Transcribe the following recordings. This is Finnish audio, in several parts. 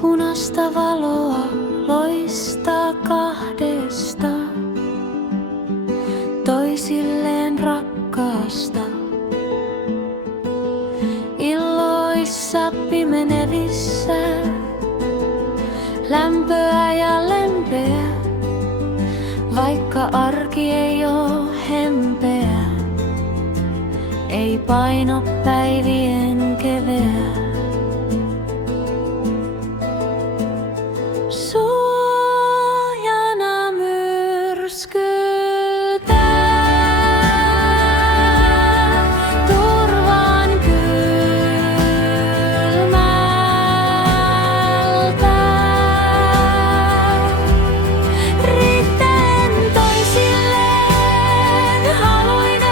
Ikkunasta valoa loistaa kahdesta, toisilleen rakkaasta. Illoissa pimenevissä, lämpöä ja lempeä, vaikka arki ei oo hempeä, ei paino päivien keveä. Suojana myrskyltä, turvan kylmältä, riittäen toisilleen haluinen,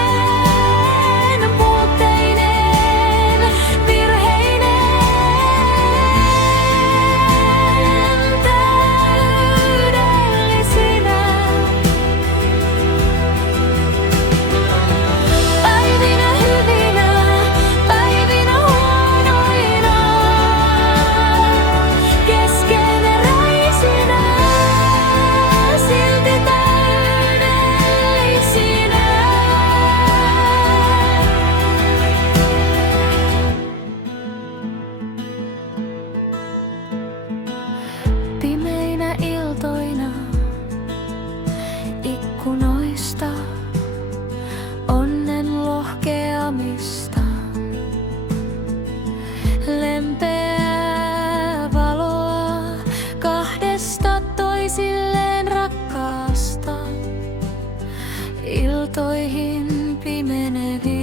puutteinen, virheinen, täydellisinä. Päivinä hyvinä, päivinä huonoina, keskeneräisinä, silti täydellisinä. Pimeinä iltoina ikkunoista onnen lohkeamista, lempeää valoa kahdesta toisilleen rakkaasta, iltoihin pimeneviin.